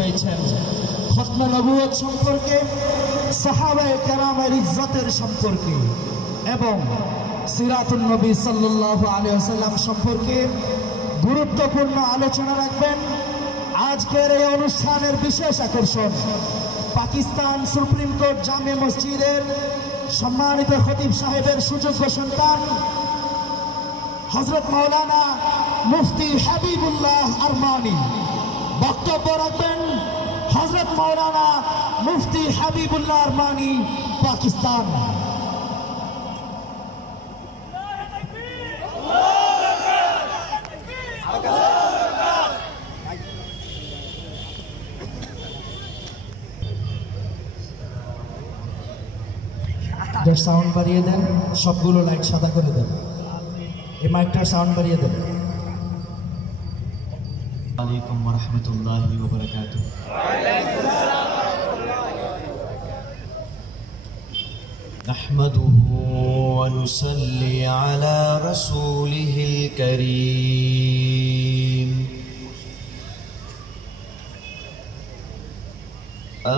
হয়েছেন খতমে নবুয়ত সম্পর্কে, সাহাবায়ে কেরামের ইজ্জতের সম্পর্কে এবং সিরাতুন নবী সাল্লাল্লাহু আলাইহি ওয়াসাল্লাম সম্পর্কে গুরুত্বপূর্ণ আলোচনা রাখবেন। আজকের এই অনুষ্ঠানের বিশেষ আকর্ষণ পাকিস্তান সুপ্রিম কোর্ট জামে মসজিদের সম্মানিত খতিব সাহেবের সুযোগ্য সন্তান হযরত মাওলানা মুফতি হাবিবুল্লাহ আরমানি। বক্তব্য রাখবেন হযরত মাওলানা মুফতি হাবিবুল্লাহ আরমানি, পাকিস্তান। সাউন্ড বাড়িয়ে দেন, সবগুলো লাইট সাদা করে দেন, এই মাইকটার সাউন্ড বাড়িয়ে দেন। আলাইকুম ওয়া রাহমাতুল্লাহি ওয়া বারাকাতুহু। নাহমাদুহু ওয়া নুসাল্লি আলা রাসূলিহিল কারীম।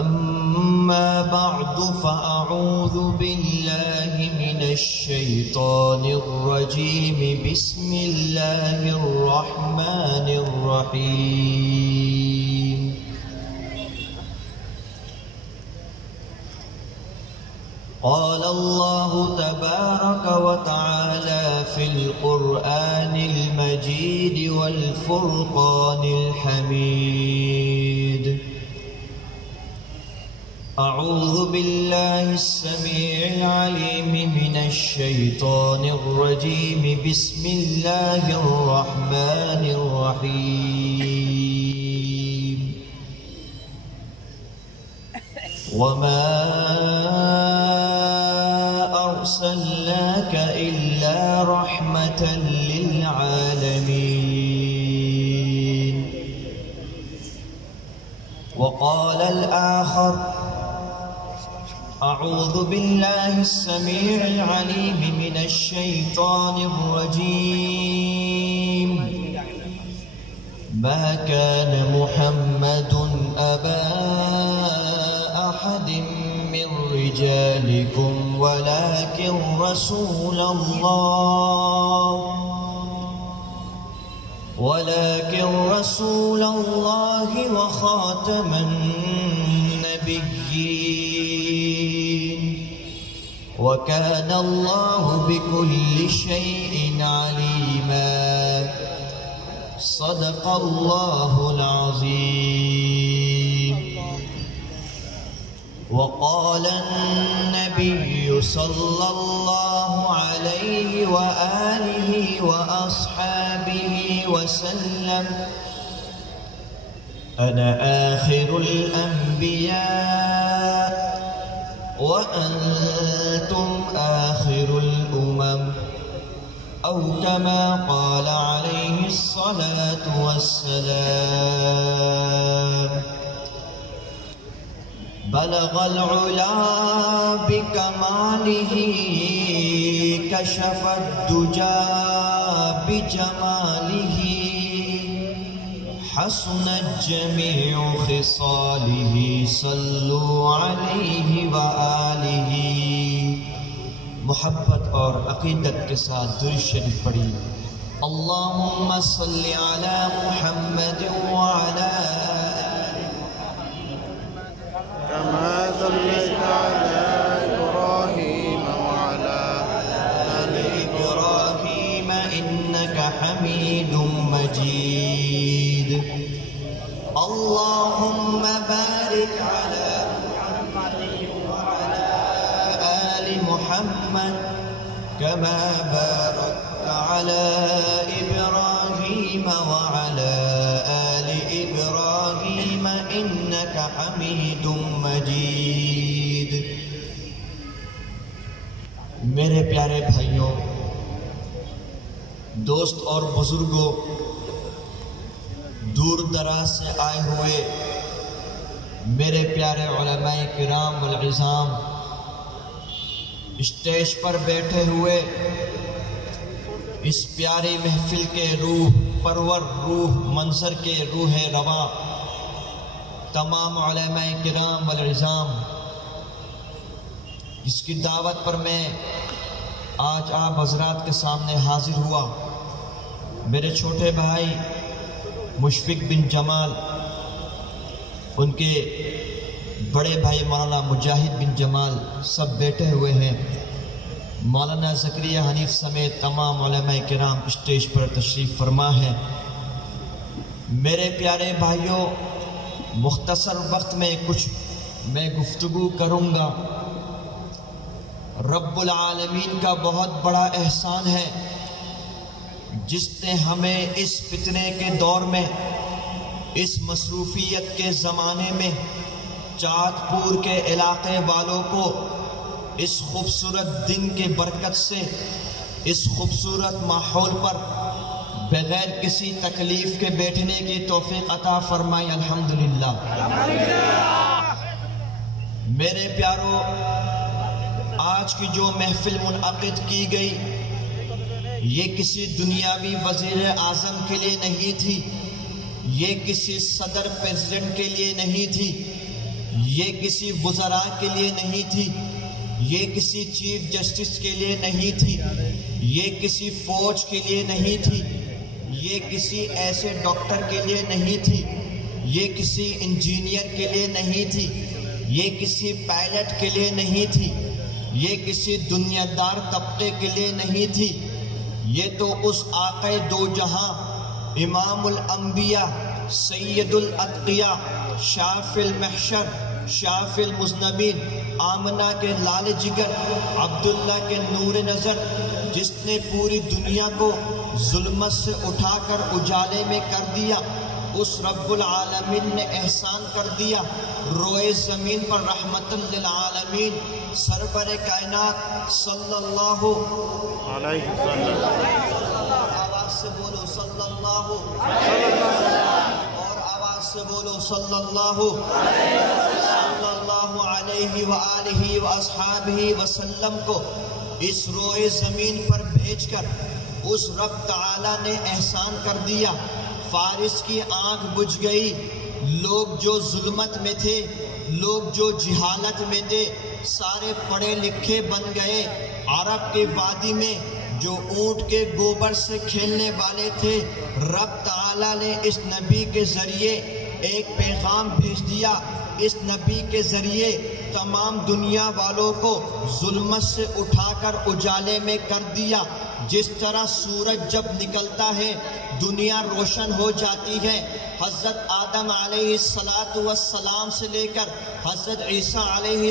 أما بعد فأعوذ بالله من الشيطان الرجيم. بسم الله الرحمن الرحيم. قال الله تبارك وتعالى في القرآن المجيد والفرقان الحميد. أعوذ بالله السميع العليم من الشيطان الرجيم. بسم الله الرحمن الرحيم. وما أرسلناك إلا رحمة للعالمين. وقال الآخر أعوذ بالله السميع العليم من الشيطان الرجيم. ما كان محمد أبا أحد من رجالكم ولكن رسول الله وخاتم النبيين. وكان الله بكل شيء عليما. صدق الله العظيم. وقال النبي صلى الله عليه وآله وأصحابه وسلم. أنا آخر الأنبياء وأنتم آخر الأمم، أو كما قال عليه الصلاة والسلام. بلغ العلا بكماله، كشف الدجى بجماله، حسنت جميع خصاله. صلوا عليه وآلہ. محبت اور عقیدت کے ساتھ درود شریف پڑھی. اللہم صلی علی محمد وعلی كما صليت على إبراهيم وعلى آل إبراهيم إنك حميد مجيد. اللهم بارك على محمد وعلى آل محمد كما باركت على إبراهيم وعلى آل إبراهيم إنك حميد مجيد. میرے پیارے بھائیوں، دوست اور بزرگوں، دور دراز سے آئے ہوئے میرے پیارے علماء کرام والعظام، اسٹیج پر بیٹھے ہوئے اس پیاری محفل کے روح پرور، روح منظر کے روح رواں تمام علماء کرام والعظام جس کی دعوت پر میں آج آپ حضرات کے سامنے حاضر ہوا، میرے چھوٹے بھائی مشفق بن جمال، ان کے بڑے بھائی مولانا مجاہد بن جمال سب بیٹھے ہوئے ہیں، مولانا زکریا حنیف سمیت تمام علماء کرام اسٹیج پر تشریف فرما ہیں۔ میرے پیارے بھائیوں، مختصر وقت میں کچھ میں گفتگو کروں گا۔ رب العالمین کا بہت بڑا احسان ہے جس نے ہمیں اس فتنے کے دور میں، اس مصروفیت کے زمانے میں، چاند پور کے علاقے والوں کو اس خوبصورت دن کے برکت سے، اس خوبصورت ماحول پر بغیر کسی تکلیف کے بیٹھنے کی توفیق عطا فرمائی، الحمدللہ۔ میرے پیارو، آج کی جو محفل منعقد کی گئی یہ کسی دنیاوی وزیر اعظم کے لیے نہیں تھی، یہ کسی صدر پریزیڈنٹ کے لیے نہیں تھی، یہ کسی وزراء کے لیے نہیں تھی، یہ کسی چیف جسٹس کے لیے نہیں تھی، یہ کسی فوج کے لیے نہیں تھی، یہ کسی ایسے ڈاکٹر کے لیے نہیں تھی، یہ کسی انجینئر کے لیے نہیں تھی، یہ کسی پائلٹ کے لیے نہیں تھی، یہ کسی دنیا دار طبقے کے لیے نہیں تھی، یہ تو اس آقا دو جہاں، امام الانبیاء، سید الاتقیاء، شاف المحشر، شاف المذنبین، آمنہ کے لال جگر، عبداللہ کے نور نظر، جس نے پوری دنیا کو ظلمت سے اٹھا کر اجالے میں کر دیا، اس رب العالمین نے احسان کر دیا، روئے زمین پر رحمت للعالمین، سرور کائنات صلی اللہ علیہ وسلم، آواز سے بولو صلی اللہ، اور آواز سے بولو صلی اللہ علیہ وآلہ واصحابہ وسلم کو اس روئے زمین پر بھیج کر اس رب تعالیٰ نے احسان کر دیا۔ فارس کی آنکھ بجھ گئی، لوگ جو ظلمت میں تھے، لوگ جو جہالت میں تھے، سارے پڑھے لکھے بن گئے۔ عرب کے وادی میں جو اونٹ کے گوبر سے کھیلنے والے تھے، رب تعالیٰ نے اس نبی کے ذریعے ایک پیغام بھیج دیا، اس نبی کے ذریعے تمام دنیا والوں کو ظلمت سے اٹھا کر اجالے میں کر دیا۔ جس طرح سورج جب نکلتا ہے دنیا روشن ہو جاتی ہے، حضرت آدم علیہ السلام سے لے کر حضرت عیسیٰ علیہ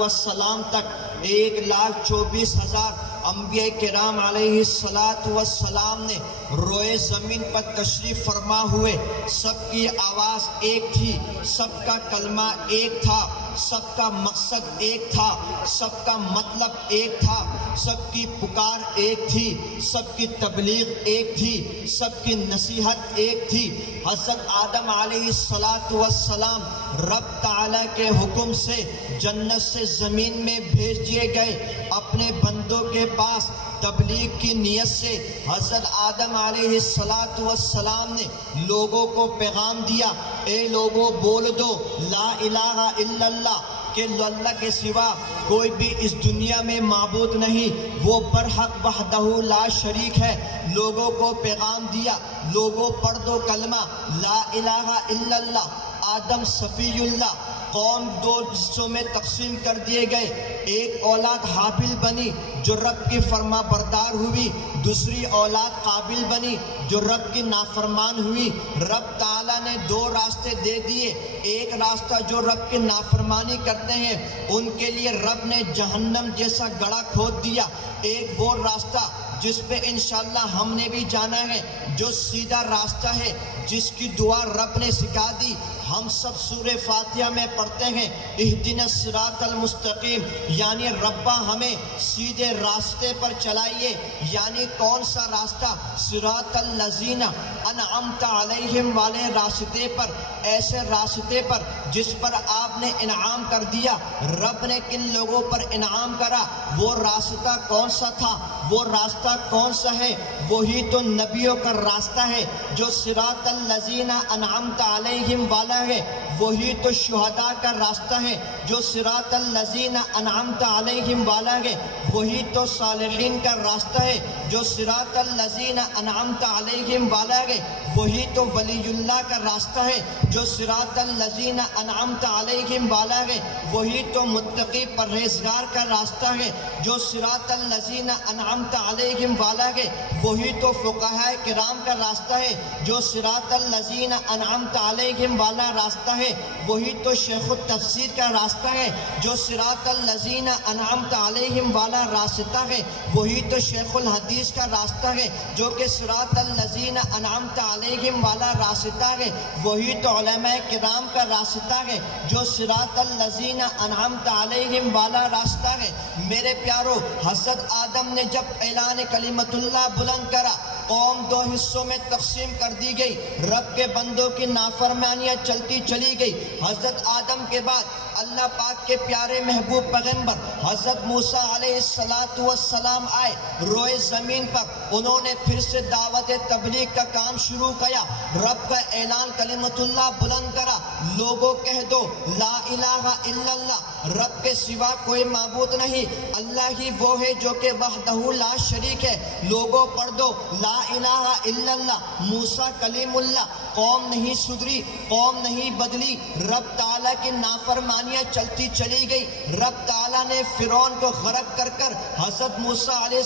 السلام تک 1,24,000 انبیاء کرام علیہ السلام نے روئے زمین پر تشریف فرما ہوئے، سب کی آواز ایک تھی، سب کا کلمہ ایک تھا، سب کا مقصد ایک تھا، سب کا مطلب ایک تھا، سب کی پکار ایک تھی، سب کی تبلیغ ایک تھی، سب کی نصیحت ایک تھی۔ حضرت آدم علیہ السلام رب تعالیٰ کے حکم سے جنت سے زمین میں بھیج دیے گئے اپنے بندوں کے پاس تبلیغ کی نیت سے۔ حضرت آدم علیہ السلام نے لوگوں کو پیغام دیا، اے لوگوں بول دو لا الہ الا اللہ، کہ اللہ کے سوا کوئی بھی اس دنیا میں معبود نہیں، وہ برحق وحدہ لا شریک ہے۔ لوگوں کو پیغام دیا، لوگوں پڑھ دو کلمہ لا الہ الا اللہ۔ آدم صفی اللہ، قوم دو حصوں میں تقسیم کر دیے گئے، ایک اولاد حابل بنی جو رب کی فرما بردار ہوئی، دوسری اولاد قابل بنی جو رب کی نافرمان ہوئی۔ رب تعالیٰ نے دو راستے دے دیے، ایک راستہ جو رب کی نافرمانی کرتے ہیں ان کے لیے رب نے جہنم جیسا گڑھا کھود دیا، ایک وہ راستہ جس پہ انشاءاللہ ہم نے بھی جانا ہے، جو سیدھا راستہ ہے، جس کی دعا رب نے سکھا دی۔ ہم سب سورہ فاتحہ میں پڑھتے ہیں اہدنا الصراط المستقیم، یعنی ربا ہمیں سیدھے راستے پر چلائیے۔ یعنی کون سا راستہ؟ صراط الذین، انعمت علیہم والے راستے پر، ایسے راستے پر جس پر آپ نے انعام کر دیا۔ رب نے کن لوگوں پر انعام کرا؟ وہ راستہ کون سا تھا؟ وہ راستہ کون سا ہے؟ وہی تو نبیوں کا راستہ ہے جو صراط الذین انعمت علیہم والا ہے۔ وہی تو شہداء کا راستہ ہے جو صراط الذین انعمت علیہم والا ہے۔ وہی تو صالحین کا راستہ ہے جو صراط الذین انعمت علیہم والا ہے۔ وہی تو ولی اللہ کا راستہ ہے جو صراط الذین انعمت علیہم والا ہے۔ وہی تو متقی پرہیزگار کا راستہ ہے جو صراط الذین انعمت علیہم والا ہے۔ وہی تو فقہاء کرام کا راستہ ہے جو صراط الذین انعمت علیہم والا راستہ ہے۔ وہی تو شیخ التفسیر کا راستہ ہے جو صراط الذین انعمت علیہم والا راستہ ہے۔ وہی تو شیخ الحدیث کا راستہ ہے جو کہ صراط الذین انعمت علیہم والا راستہ ہے۔ وہی تو علماء کرام کا راستہ ہے جو صراط الذین انعمت علیہم والا راستہ ہے۔ میرے پیارو، حضرت آدم نے جب اعلان کلمت اللہ بلند کرا، قوم دو حصوں میں تقسیم کر دی گئی، رب کے بندوں کی نافرمانیاں چلتی چلی گئی۔ حضرت آدم کے بعد اللہ پاک کے پیارے محبوب پیغمبر حضرت موسیٰ علیہ السلام آئے روئے زمین پر۔ انہوں نے پھر سے دعوت تبلیغ کا کام شروع کیا، رب کا اعلان کلمت اللہ بلند کرا۔ لوگوں کہہ دو لا الہ الا اللہ، رب کے سوا کوئی معبود نہیں، اللہ ہی وہ ہے جو کہ وحدہ لا شریک ہے۔ لوگوں پڑھ دو لا الہ الا اللہ، موسیٰ کلیم اللہ۔ قوم نہیں سدھری، قوم نہیں بدلی، رب تعالیٰ کی نافرمانیاں چلتی چلی گئی۔ رب تعالیٰ نے فرعون کو غرق کر کر حضرت موسیٰ علیہ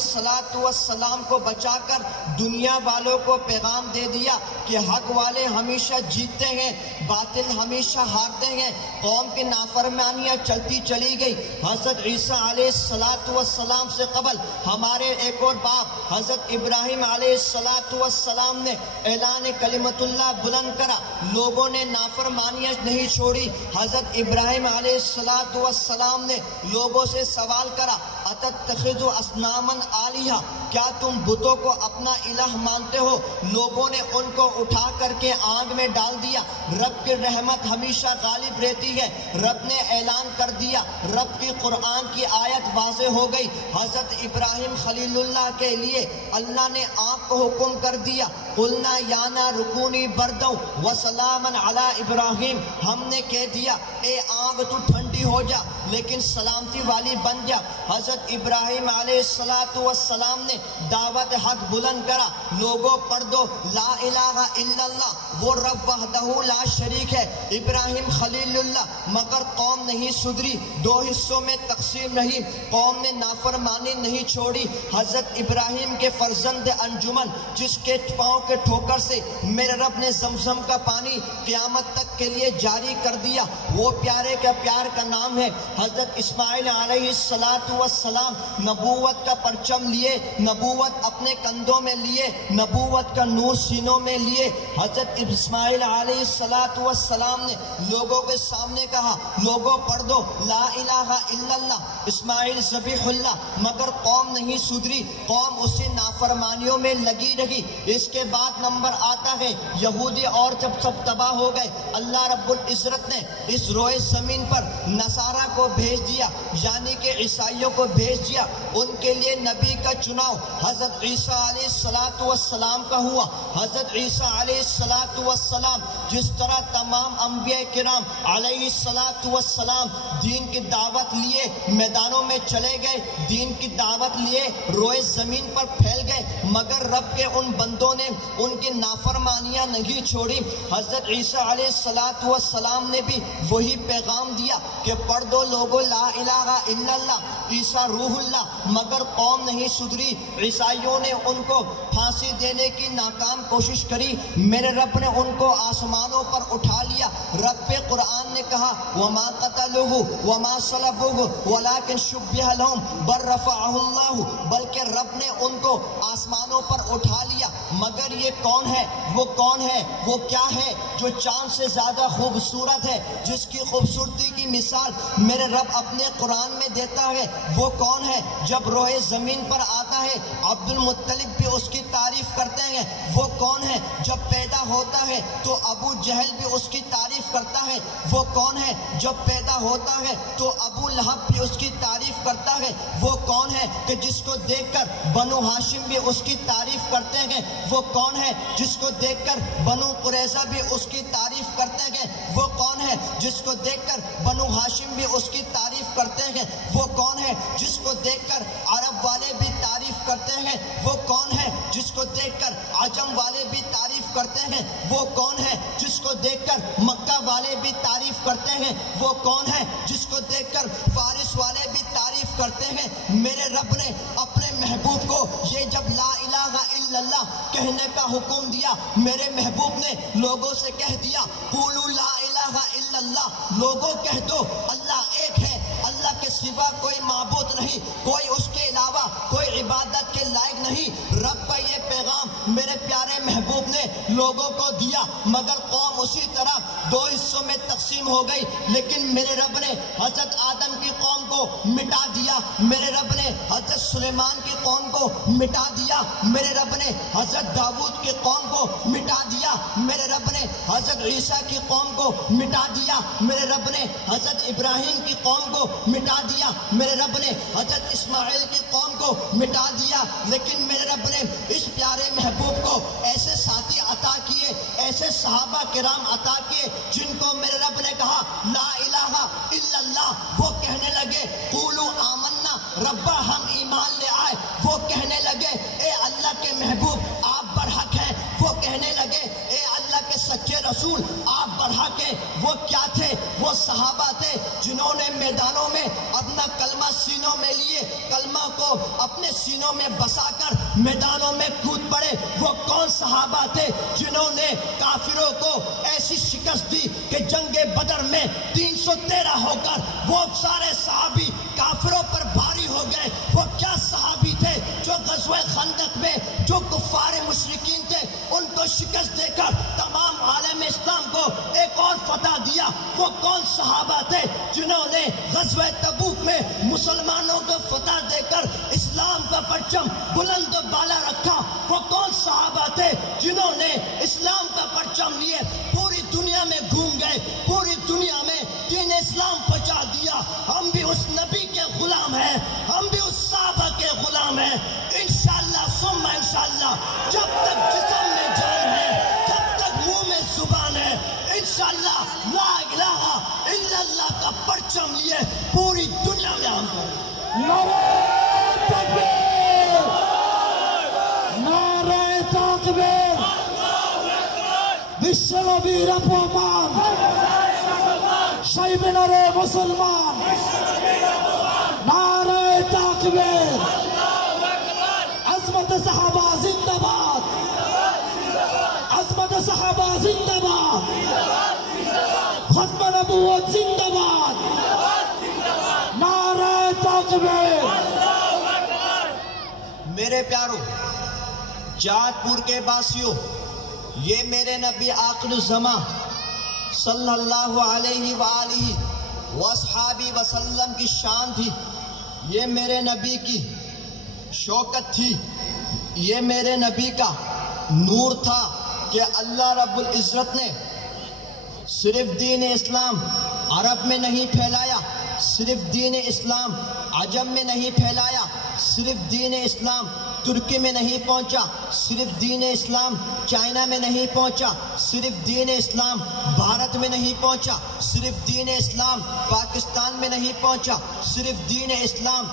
السلام کو بچا کر دنیا والوں کو پیغام دے دیا کہ حق والے ہمیشہ جیتتے ہیں، باطل ہمیشہ ہارتے ہیں۔ قوم کی نافرمانیاں چلتی چلی گئی۔ حضرت عیسیٰ علیہ السلام سے قبل ہمارے ایک اور باپ حضرت ابراہیم علیہ السلام نے اعلان کلمت اللہ بلند کرا، لوگوں نے نافرمانیاں نہیں چھوڑی۔ حضرت ابراہیم علیہ السلام نے لوگوں سے سوال کرا اتتخذوا اصناما آلہہ، کیا تم بتوں کو اپنا الہ مانتے ہو؟ لوگوں نے ان کو اٹھا کر کے آگ میں ڈال دیا۔ رب کی رحمت ہمیشہ غالب رہتی ہے۔ رب نے اعلان کر دیا، رب کی قرآن کی آیت واضح ہو گئی۔ حضرت ابراہیم خلیل اللہ کے لیے اللہ نے آگ کو حکم کر دیا، قلنا یا نار کونی بردا وسلاما علی ابراہیم، ہم نے کہہ دیا اے آگ تو ٹھنڈی ہو جا لیکن سلامتی والی بن جا۔ حضرت ابراہیم علیہ السلام نے دعوت حق بلند کرا، لوگوں پڑھ دو لا الہ الا اللہ، وہ رب وحدہ لا شریک ہے، ابراہیم خلیل اللہ۔ مگر قوم نہیں سدھری، دو حصوں میں تقسیم رہی، قوم نے نافرمانی نہیں چھوڑی۔ حضرت ابراہیم کے فرزند انجمن جس کے پاؤں کے ٹھوکر سے میرے رب نے زمزم کا پانی قیامت تک کے لیے جاری کر دیا، وہ پیارے کا پیار کا نام ہے حضرت اسماعیل علیہ السلام۔ نبوت کا پرچم لیے، نبوت اپنے کندھوں میں لیے، نبوت کا نور سینوں میں لیے، حضرت اسماعیل علیہ السلام نے لوگوں کے سامنے کہا، لوگوں پڑھ دو لا الہ الا اللہ، اسماعیل ذبیح اللہ۔ مگر قوم نہیں سدھری، قوم اسی نافرمانیوں میں لگی رہی۔ اس کے بعد نمبر آتا ہے یہودی، اور جب سب تباہ ہو گئے، اللہ رب العزت نے اس روئے زمین پر نصارہ کو بھیج دیا، یعنی کہ عیسائیوں کو بھیج دیا۔ ان کے لیے نبی کا چناؤ حضرت عیسیٰ علیہ السلام کا ہوا۔ حضرت عیسیٰ علیہ السلام جس طرح تمام انبیاء کرام علیہ السلام دین کی دعوت لیے میدانوں میں چلے گئے، دین کی دعوت لیے روئے زمین پر پھیل گئے، مگر رب کے ان بندوں نے ان کی نافرمانیاں نہیں چھوڑی۔ حضرت عیسیٰ علیہ السلام نے بھی وہی پیغام دیا کہ پڑھ دو لوگوں لا الہ الا اللہ، عیسیٰ روح اللہ، مگر قوم نہیں سدھری۔ عیسائیوں نے ان کو پھانسی دینے کی ناکام کوشش کری، میرے رب نے ان کو آسمانوں پر اٹھا لیا۔ رب قرآن نے کہا وما قتلوہ وما صلبوہ ولکن شبہ لہم بل رفعہ اللہ، بلکہ رب نے ان کو آسمانوں پر اٹھا لیا۔ مگر یہ کون ہے؟ وہ کون ہے؟ وہ کیا ہے جو چاند سے زیادہ خوبصورت ہے، جس کی خوبصورتی کی مثال میرے رب اپنے قرآن میں دیتا ہے؟ وہ کون ہے؟ جب روئے زمین پر آتا آتا ہے عبد المطلب بھی اس کی تعریف کرتے ہیں وہ کون ہے؟ جب پیدا ہوتا ہے تو ابو جہل بھی اس کی تعریف کرتا ہے وہ کون ہے؟ جب پیدا ہوتا ہے تو ابو لہب بھی اس کی تعریف کرتا ہے وہ کون ہے؟ کہ جس کو دیکھ کر بنو ہاشم بھی اس کی تعریف کرتے ہیں وہ کون ہے؟ جس کو دیکھ کر بنو قریظہ بھی اس کی تعریف کرتے ہیں وہ کون ہے؟ جس کو دیکھ کر بنو ہاشم بھی اس کی تعریف کرتے ہیں وہ کون ہے؟ جس کو دیکھ کر عرب والے بھی تعریف کرتے ہیں وہ کون ہے؟ جس کو دیکھ کر عجم والے بھی تعریف کرتے ہیں وہ کون ہے؟ جس کو دیکھ کر مکہ والے بھی تعریف کرتے ہیں وہ کون ہے؟ جس کو دیکھ کر فارس والے بھی تعریف کرتے ہیں۔ میرے رب نے اپنے محبوب کو یہ جب لا الہ الا اللہ کہنے کا حکم دیا میرے محبوب نے لوگوں سے کہہ دیا قولوا لا الہ الا اللہ، لوگوں کہہ دو اللہ ایک ہے، اللہ کے سوا کوئی معبود نہیں، کوئی اس کے علاوہ کوئی عبادت کے لائق نہیں۔ رب کا یہ پیغام میرے پیارے محبوب نے لوگوں کو دیا مگر قوم اسی طرح دو حصوں میں تقسیم ہو گئی، لیکن میرے رب نے حضرت آدم کی قوم کو مٹا دیا، میرے رب نے حضرت سلیمان کی قوم کو مٹا دیا، میرے رب نے حضرت داؤد کی قوم کو مٹا دیا، میرے رب نے حضرت عیسیٰ کی قوم کو مٹا دیا، میرے رب نے حضرت ابراہیم کی قوم کو مٹا دیا، میرے رب نے حضرت اسماعیل کی قوم کو مٹا دیا، لیکن میرے رب نے اس پیارے محبوب کو ایسے ساتھی عطا کیے، ایسے صحابہ کرام عطا کیے جن کو میرے رب نے کہا لا الہ الا اللہ، وہ کہنے لگے قولوا آمنا ربا، ہم ایمان لے آئے، وہ کہنے لگے اے اللہ کے محبوب آپ برحق ہیں، وہ کہنے لگے اے اللہ کے سچے رسول آپ برحق ہیں۔ وہ کیا تھے؟ وہ صحابہ تھے جنہوں نے میدانوں میں اپنا کلمہ سینوں میں لیے، کلمہ کو اپنے سینوں میں بسا کر میدانوں میں کود پڑے۔ وہ کون صحابہ تھے جنہوں نے کافروں کو ایسی شکست دی کہ جنگ بدر میں 313 ہو کر وہ سارے صحابی کافروں پر بھاری ہو گئے؟ وہ کیا صحابی تھے جو غزوہ خندق میں جو کفار مشرکین تھے ان کو شکست دے کر تمام عالم اسلام کو ایک اور فتح دیا؟ وہ کون صحابہ تھے جنہوں نے غزوہ تبوک میں مسلمانوں کو فتح دے کر اسلام کا پرچم بلند و بالا رکھا؟ وہ کون صحابہ تھے جنہوں نے اسلام کا پرچم لیے پوری دنیا میں گھوم گئے، پوری دنیا میں دین اسلام پہنچا دیا؟ ہم بھی اس نبی کے غلام ہیں، ہم بھی اس صحابہ کے غلام ہیں، انشاءاللہ ثم انشاءاللہ، جب تک جسم میں جان ہے، جب تک منہ میں زبان ہے، انشاءاللہ لا الہ الا اللہ کا پرچم لیے پوری دنیا میں ہم کریں۔ نعرہ تکبیر، نعرہ تکبیر، بشر بیر اپومان، شیب نر مسلمان، نعرہ تکبیر، عظمت صحابہ زندہ باد، عظمت صحابہ زندہ باد، ختم نبوت زندہ باد، نعرہ تکبیر۔ میرے پیارو، جات پور کے باسیوں، یہ میرے نبی آخر الزماں صلی اللہ علیہ وآلہ وصحابہ وسلم کی شان تھی، یہ میرے نبی کی شوکت تھی، یہ میرے نبی کا نور تھا کہ اللہ رب العزت نے صرف دین اسلام عرب میں نہیں پھیلایا، صرف دین اسلام عجم میں نہیں پھیلایا، صرف دین اسلام ترکی میں نہیں پہنچا، صرف دین اسلام چائنا میں نہیں پہنچا، صرف دین اسلام بھارت میں نہیں پہنچا، صرف دین اسلام پاکستان میں نہیں پہنچا، صرف دین اسلام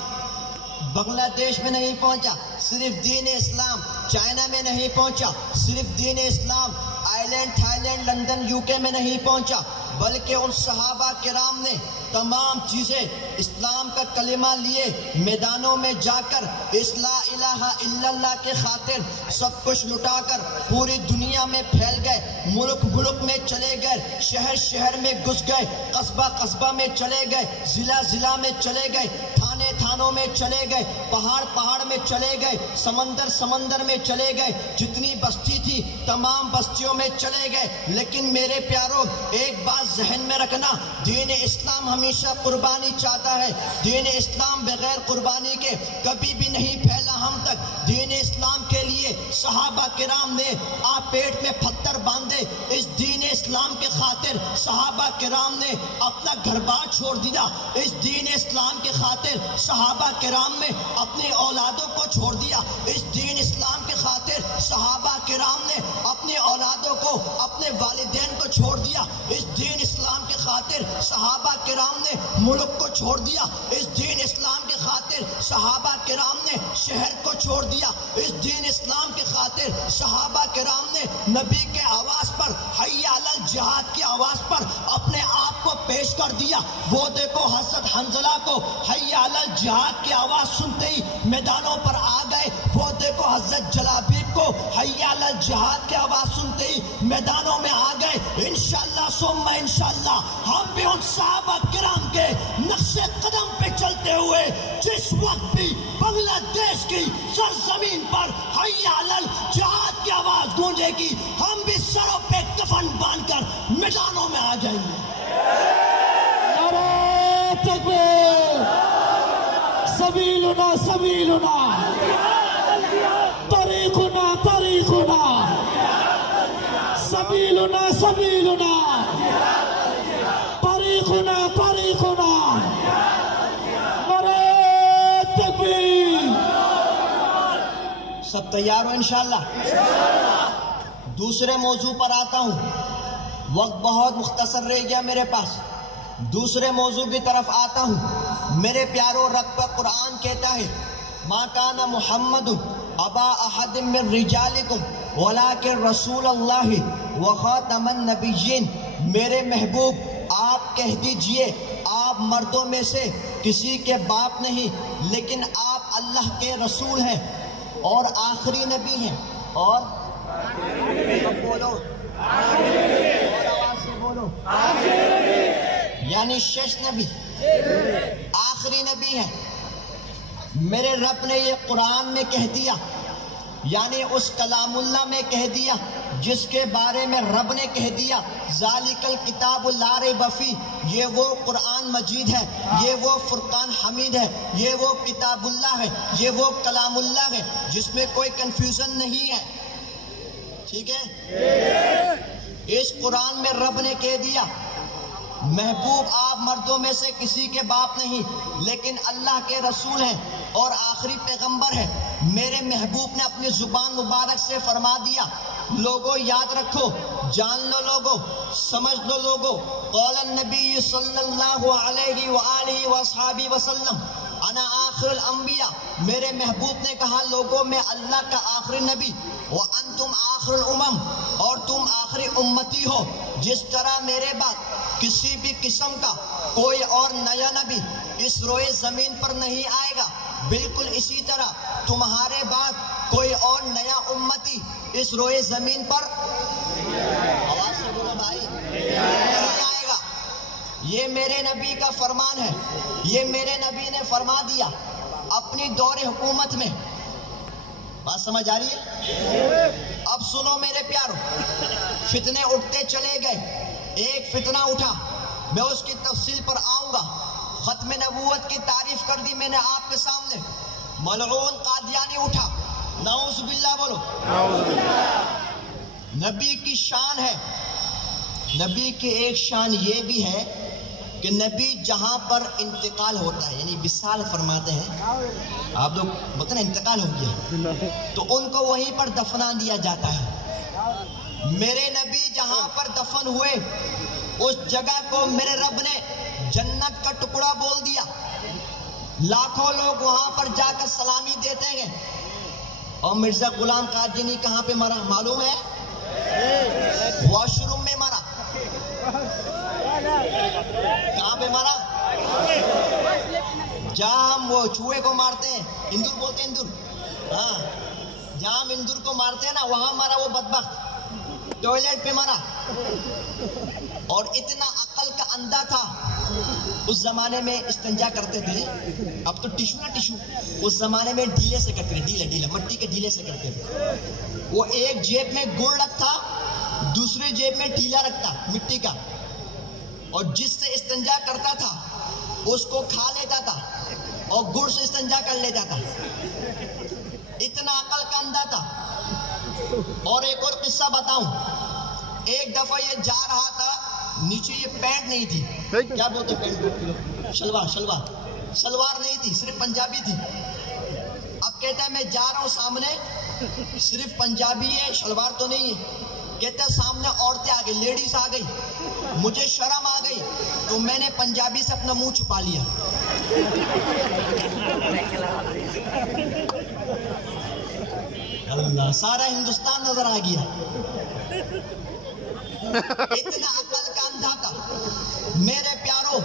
بنگلہ دیش میں نہیں پہنچا، صرف دین اسلام چائنا میں نہیں پہنچا، صرف دین اسلام Ireland, Thailand, London, U K میں نہیں پہنچا، بلکہ ان صحابہ کرام نے تمام چیزیں اسلام کا کلمہ لیے میدانوں میں جا کر اس لا الہ الا اللہ کے خاطر سب کچھ لٹا کر پوری دنیا میں پھیل گئے، ملک ملک میں چلے گئے، شہر شہر میں گھس گئے، قصبہ قصبہ میں چلے گئے، ضلع ضلع میں چلے گئے، تھانے تھانوں میدانوں میں چلے گئے، پہاڑ میں چلے گئے، سمندر میں چلے گئے، جتنی بستی تھی تمام بستیوں میں چلے گئے، لیکن میرے پیاروں ایک بات ذہن میں رکھنا، دین اسلام ہمیشہ قربانی چاہتا ہے۔ دین اسلام بغیر قربانی کے کبھی بھی نہیں پھیلا ہم تک۔ دین اسلام کے لیے صحابہ کرام نے آپ پیٹ میں پتھر باندھے، اس دین اسلام کے خاطر صحابہ کرام نے اپنا گھر بار چھوڑ دیا، اس دین اسلام کے خاطر صحابہ کرام نے اپنی اولادوں کو چھوڑ دیا، اس دین اسلام کے خاطر صحابہ کرام نے اپنی اولادوں کو، اپنے والدین کو چھوڑ دیا، اس دین اسلام کے خاطر صحابہ کرام نے ملک کو چھوڑ دیا، اس دین اسلام کے خاطر صحابہ کرام نے شہر کو چھوڑ دیا، اس دین اسلام کے خاطر صحابہ کرام نے نبی کے آواز پر، حی علی الجہاد کی آواز پر اپنے آپ کو پیش کر دیا۔ وہ دیکھو حضرت حنظلہ کو حی علی الجہاد کی آواز سنتے ہی میدانوں پر آ گئے، وہ دیکھو حضرت جلابیب کو حی علی الجہاد کی آواز سنتے ہی میدانوں میں آ گئے۔ انشاءاللہ ثم انشاءاللہ ہم بھی ان صحابہ کرام کے نقش قدم پہ چلتے ہوئے جس وقت بھی بنگلہ دیش کی سرزمین پر حی علی الجہاد کی آواز گونجے گی، ہم بھی سروں پہ کفن باندھ کر میدانوں میں آ جائیں گے۔ نعرہ تکبیر، سبیلنا سبیلنا، طریقنا طریقنا، سبیلنا سبیلنا، طریقنا طریقنا، نعرہ تکبیر۔ سب تیار ہو انشاءاللہ؟ دوسرے موضوع پر آتا ہوں، وقت بہت مختصر رہ گیا میرے پاس۔ دوسرے موضوع کی طرف آتا ہوں۔ میرے پیاروں، رب قرآن کہتا ہے ما کان محمد ابا احد من رجالکم ولکن رسول اللہ وخاتم النبیین۔ میرے محبوب آپ کہہ دیجئے آپ مردوں میں سے کسی کے باپ نہیں، لیکن آپ اللہ کے رسول ہیں اور آخری نبی ہیں۔ اور بولو، اور آواز سے بولو، یعنی شش نبی، آخری نبی ہے۔ میرے رب نے یہ قرآن میں کہہ دیا، یعنی اس کلام اللہ میں کہہ دیا جس کے بارے میں رب نے کہہ دیا ذالک الکتاب لا ریب فیہ، یہ وہ قرآن مجید ہے، یہ وہ فرقان حمید ہے، یہ وہ کتاب اللہ ہے، یہ وہ کلام اللہ ہے جس میں کوئی کنفیوژن نہیں ہے۔ ٹھیک ہے؟ اس قرآن میں رب نے کہہ دیا محبوب آپ مردوں میں سے کسی کے باپ نہیں، لیکن اللہ کے رسول ہیں اور آخری پیغمبر ہیں۔ میرے محبوب نے اپنی زبان مبارک سے فرما دیا، لوگوں یاد رکھو، جان لو لوگوں، سمجھ لو لوگوں، قول النبی صلی اللہ علیہ وآلہ وصحابہ وسلم انا آخر الانبیاء۔ میرے محبوب نے کہا لوگوں میں اللہ کا آخری نبی، وانتم آخر الامم، اور تم آخری امتی ہو۔ جس طرح میرے بعد کسی بھی قسم کا کوئی اور نیا نبی اس روئے زمین پر نہیں آئے گا، بالکل اسی طرح تمہارے بعد کوئی اور نیا امتی اس روئے زمین پر، آواز سے بولو بھائی، نہیں آئے گا۔ یہ میرے نبی کا فرمان ہے، یہ میرے نبی نے فرما دیا اپنی دور حکومت میں۔ بات سمجھ آ رہی ہے؟ اب سنو میرے پیارو، فتنے اٹھتے چلے گئے، ایک فتنہ اٹھا، میں اس کی تفصیل پر آؤں گا۔ ختم نبوت کی تعریف کر دی میں نے آپ کے سامنے۔ ملعون قادیانی اٹھا، نعوذ باللہ بولو، نبی کی شان ہے، نبی کی ایک شان یہ بھی ہے کہ نبی جہاں پر انتقال ہوتا ہے، یعنی وصال فرماتے ہیں، آپ لوگ بولتے ہیں انتقال ہو گیا، تو ان کو وہیں پر دفنا دیا جاتا ہے۔ میرے نبی جہاں پر دفن ہوئے اس جگہ کو میرے رب نے جنت کا ٹکڑا بول دیا۔ لاکھوں لوگ وہاں پر جا کر سلامی دیتے ہیں۔ اور مرزا غلام قادیانی کہاں پہ مرا معلوم ہے؟ واش روم میں مرا۔ کہاں پہ مرا؟ جہاں ہم وہ چوہے کو مارتے ہیں، اندور بولتے ہیں، اندور، ہاں، جہاں ہم اندور کو مارتے ہیں نا، وہاں مرا وہ بدبخت، ٹوائلٹ پہ مرا۔ اور اتنا عقل کا اندھا تھا اس زمانے میں استنجا کرتے تھے، اب تو ٹیشو نہ ٹیشو، اس زمانے میں ڈھیلے سے کرتے تھے، ڈھیلے مٹی کے ڈھیلے سے کرتے تھے۔ وہ ایک جیب میں گڑ رکھتا، دوسری جیب میں ڈھیلا رکھتا مٹی کا، اور جس سے استنجا کرتا تھا اس کو کھا لیتا تھا اور گڑ سے استنجا کر لیتا تھا۔ اتنا عقل کا اندھا تھا۔ اور ایک اور قصہ بتاؤں، ایک دفعہ یہ جا رہا تھا، نیچے یہ پینٹ نہیں تھی، کیا بولتے پینٹ، شلوار نہیں تھی، صرف پنجابی تھی۔ اب کہتا ہے میں جا رہا ہوں سامنے، صرف پنجابی ہے، شلوار تو نہیں ہے۔ کہتا ہے سامنے عورتیں آ گئی، لیڈیز آ گئی، مجھے شرم آ گئی تو میں نے پنجابی سے اپنا منہ چھپا لیا۔ اللہ، سارا ہندوستان نظر آ گیا۔ اتنا عقل کا اندھا تھا۔ میرے پیاروں،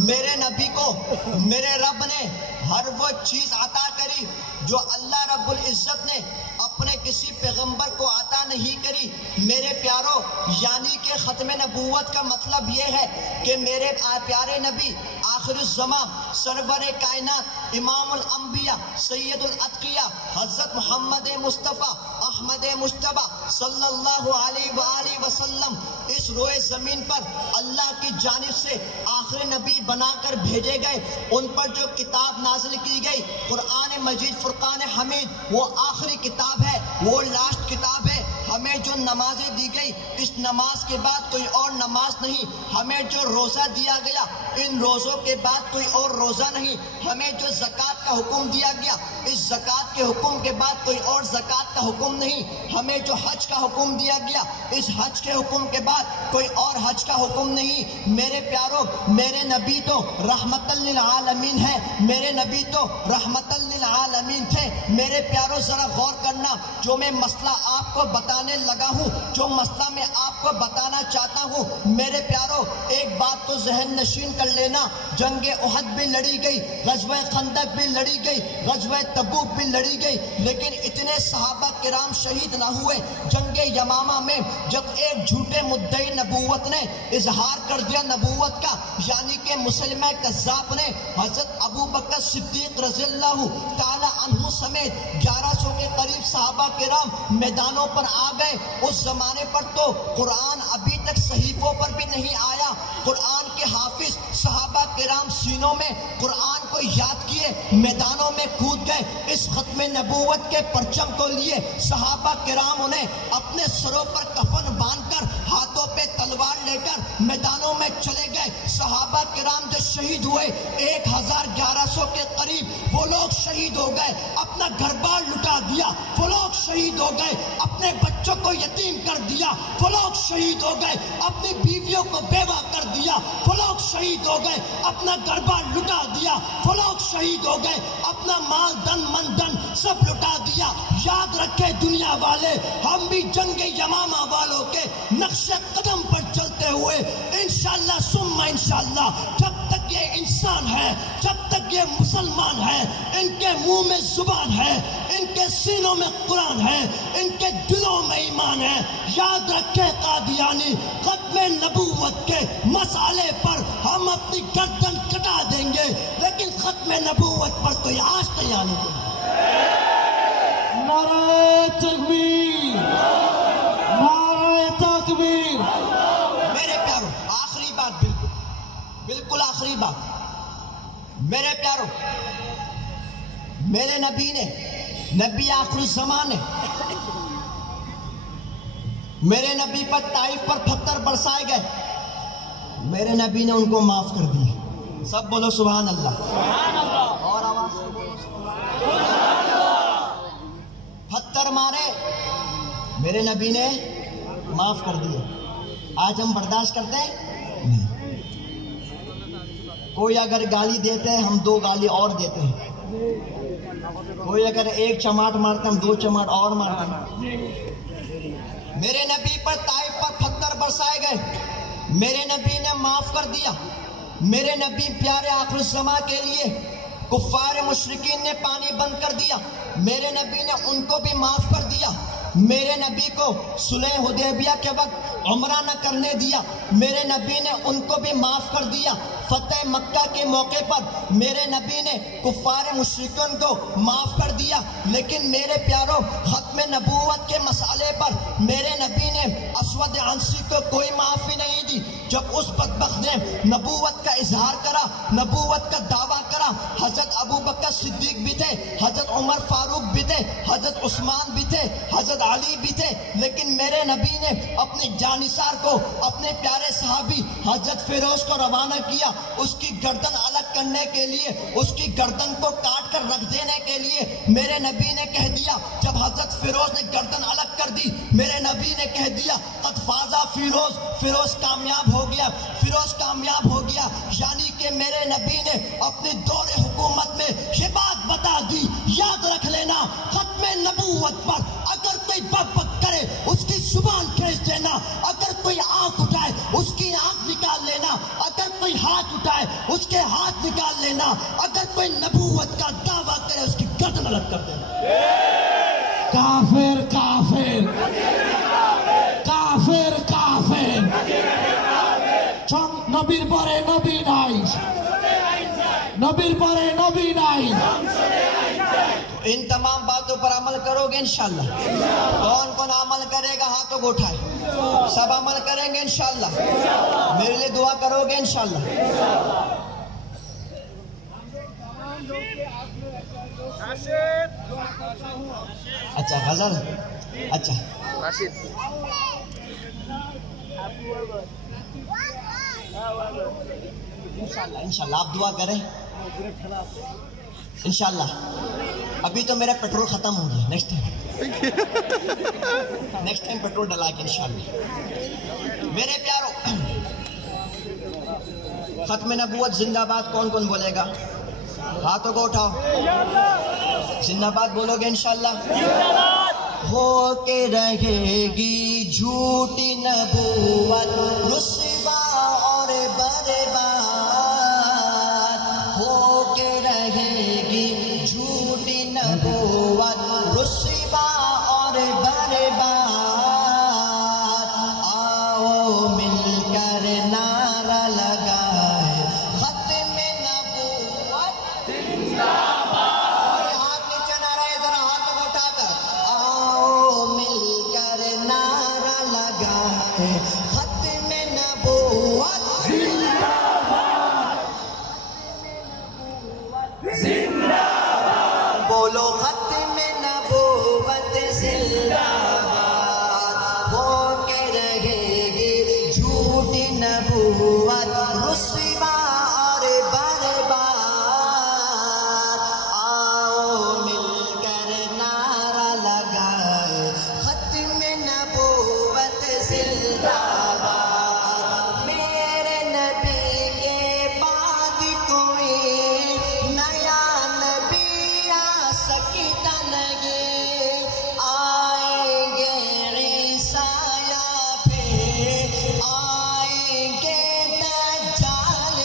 میرے نبی کو میرے رب نے ہر وہ چیز عطا کری جو اللہ رب العزت نے اپنے کسی پیغمبر کو عطا نہیں کری۔ میرے پیاروں، یعنی کہ ختم نبوت کا مطلب یہ ہے کہ میرے پیارے نبی آخر الزمان، سرور کائنات، امام الانبیاء، سید الاتقیاء، حضرت محمد مصطفیٰ احمد مجتبیٰ صلی اللہ علیہ وآلہ وسلم اس روئے زمین پر اللہ کی جانب سے آخری نبی بنا کر بھیجے گئے۔ ان پر جو کتاب نازل کی گئی قرآن مجید فرقان حمید، وہ آخری کتاب ہے، وہ لاسٹ کتاب ہے۔ ہمیں جو نمازیں دی گئی، اس نماز کے بعد کوئی اور نماز نہیں۔ ہمیں جو روزہ دیا گیا، ان روزوں کے بعد کوئی اور روزہ نہیں۔ ہمیں جو زکوٰۃ کا حکم دیا گیا، اس زکوٰۃ کے حکم کے بعد کوئی اور زکوٰۃ کا حکم نہیں۔ ہمیں جو حج کا حکم دیا گیا، اس حج کے حکم کے بعد کوئی اور حج کا حکم نہیں۔ میرے پیاروں، میرے نبی تو رحمت للعالمین ہے، میرے نبی تو رحمت للعالمین تھے۔ میرے پیاروں، ذرا غور کرنا، جو میں مسئلہ آپ کو بتانے لگا ہوں، جو مسئلہ میں آپ کو بتانا چاہتا ہوں، میرے پیاروں ایک بات تو ذہن نشین کر لینا، جنگ احد بھی لڑی گئی، غزوہ خندق بھی لڑی گئی، غزوہ تبوک بھی لڑی گئی، لیکن اتنے صحابہ کرام شہید نہ ہوئے۔ جنگ یمامہ میں جب ایک جھوٹے مدعی نبوت نے اظہار کر دیا نبوت کا، یعنی کہ مسلمہ کذاب نے حضرت ابو بکر صدیق رضی اللہ تعالی عنہ سمیت 1100 کے قریب صحابہ کرام میدانوں پر آ گئے۔ اس زمانے پر تو قرآن ابھی تک صحیفوں پر بھی نہیں آیا۔ قرآن کے حافظ صحابہ کرام سینوں میں قرآن کو یاد کیے، میدانوں میں کود گئے، اس ختم نبوت کے پرچم کو لیے۔ صحابہ کرام انہیں اپنے سروں پر کفن باندھ کر، ہاتھوں پہ تلوار لے کر میدانوں میں چلے گئے۔ صحابہ کرام جو شہید ہوئے 1100 کے قریب، وہ لوگ شہید ہو گئے، اپنا گھر بار لٹا دیا، وہ لوگ شہید ہو گئے، اپنے بچوں کو یتیم کر دیا، وہ لوگ شہید ہو گئے، اپنی بیویوں کو بیوہ کر دیا، وہ لوگ شہید ہو گئے، اپنا گھر بار لٹا دیا، وہ لوگ شہید ہو گئے، اپنا مال دن من دن سب لٹا دیا۔ یاد رکھے دنیا والے، ہم بھی جنگ یمامہ والوں کے نقش قدم پر چلتے ہوئے انشاءاللہ ثم انشاءاللہ، جب تک یہ انسان ہے، جب تک یہ مسلمان ہے، ان کے منہ میں زبان ہے، ان کے سینوں میں قرآن ہے، ان کے دلوں میں ایمان ہے۔ یاد رکھے قادیانی، ختم نبوت کے مسئلے پر ہم اپنی گردن کٹا دیں گے، لیکن ختم نبوت پر کوئی آج تیار نہیں دیں گے۔ نعرہ تکبیر، نعرہ تکبیر۔ میرے پیاروں، آخری بات، بالکل آخری بات، میرے پیاروں، میرے نبی نے، نبی آخر الزمان نے، میرے نبی پر طائف پر پتھر برسائے گئے، میرے نبی نے ان کو معاف کر دیا۔ سب بولو سبحان اللہ، اور آواز سے بولو سبحان اللہ۔ پتھر مارے، میرے نبی نے معاف کر دیا۔ آج ہم برداشت کرتے ہیں نہیں۔ کوئی اگر گالی دیتے ہیں، ہم 2 گالی اور دیتے ہیں۔ کوئی اگر 1 چماٹ مارتے ہیں، ہم 2 چماٹ اور مارتے ہیں۔ میرے نبی پر طائف پر پتھر برسائے گئے، میرے نبی نے معاف کر دیا۔ میرے نبی پیارے آخر الزمان کے لیے کفار مشرکین نے پانی بند کر دیا، میرے نبی نے ان کو بھی معاف کر دیا۔ میرے نبی کو صلح حدیبیہ کے وقت عمرہ نہ کرنے دیا، میرے نبی نے ان کو بھی معاف کر دیا۔ فتح مکہ کے موقع پر میرے نبی نے کفار مشرکین کو معاف کر دیا، لیکن میرے پیاروں ختم نبوت کے مسئلے پر میرے نبی نے اسود عنسی کو کوئی معافی نہیں دی۔ جب اس بدبخت نے نبوت کا اظہار کرا، نبوت کا دعویٰ کرا، حضرت ابو بکر صدیق بھی تھے، حضرت عمر فاروق بھی تھے، حضرت عثمان بھی تھے، حضرت علی بھی تھے، لیکن میرے نبی نے اپنے جانثار کو، اپنے پیارے صحابی حضرت فیروز کو روانہ کیا، اس کی گردن الگ کرنے کے لیے، اس کی گردن کو کاٹ کر رکھ دینے کے لیے۔ میرے نبی نے کہہ دیا، جب حضرت فیروز نے گردن الگ کر دی، میرے نبی نے کہہ دیا قد فازا فیروز، فیروز کامیاب ہو گیا، فیروز کامیاب ہو گیا۔ یعنی کہ میرے نبی نے اپنی دور حکومت میں یہ بات بتا دی، یاد رکھ لینا ختم نبوت پر اگر کوئی بک بک کرے اس کی زبان کھینچ دینا، اگر کوئی آنکھ اٹھائے اس کی آنکھ نکال لینا، اگر کوئی ہاتھ اٹھائے اس کے ہاتھ نکال لینا، اگر کوئی نبوت کا دعویٰ کرے اس کی گردن الگ کر دینا۔ কাফের কাফের কাফের কাফের নবীর পরে নবী নাই, নবীর পরে নবী নাই। ان تمام باتوں پر عمل کرو گے انشاءاللہ؟ کون کون عمل کرے گا ہاتھوں کو اٹھائے؟ سب عمل کریں گے انشاءاللہ؟ میرے لیے دعا کرو گے انشاءاللہ؟ اچھا غزل، اچھا انشاءاللہ آپ دعا کریں انشاءاللہ۔ ابھی تو میرا پیٹرول ختم ہو گیا، نیکسٹ ٹائم پیٹرول ڈلا کے انشاءاللہ۔ میرے پیارو، ختم نبوت زندہ باد کون کون بولے گا؟ ہاتھوں کو اٹھاؤ، زندہ باد بولو گے انشاءاللہ؟ ہو کے رہے گی جھوٹی نبوت رسوا اور برباد، ہو کے رہے گی جھوٹی نبوت رسوا اور برباد۔ آؤ مل کر نعرہ لگائے ختم نبوت زندہ باد۔ ہاتھ نیچے نہ رہے، ذرا ہاتھوں کو اٹھا کر آؤ مل کر نعرہ لگائے ختم نبوت زندہ باد، زندہ باد۔ بولو ختم نبوت زندہ باد، ہو کے رہے گی جھوٹی نبوت رسوا اور برباد۔ آؤ مل کر نعرہ لگائے ختم نبوت زندہ باد۔ میرے نبی کے بعد کوئی نیا نبی آ سکتا نہیں، آئیں گے عیسیٰ یا پھر آئیں گے دجال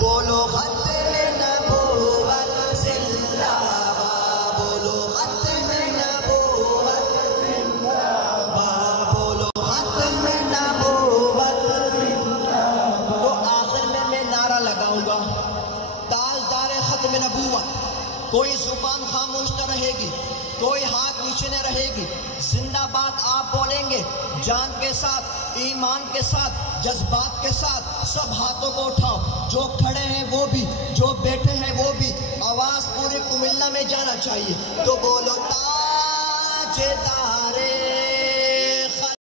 بولو ختم نبوت زندہ باد، بولو ختم نبوت زندہ باد، بولو ختم نبوت زندہ باد۔ تو آخر میں نعرہ لگاؤں گا، تاجدار ختم نبوت، کوئی زبان خاموش نہ رہے گی، کوئی ہاتھ نیچے نہ رہے گی، زندہ باد آپ بولیں گے، جان کے ساتھ، ایمان کے ساتھ، جذبات کے ساتھ، سب ہاتھوں کو اٹھاؤ، جو کھڑے ہیں وہ بھی، جو بیٹھے ہیں وہ بھی، آواز پورے کملہ میں جانا چاہیے۔ تو بولو تاجدار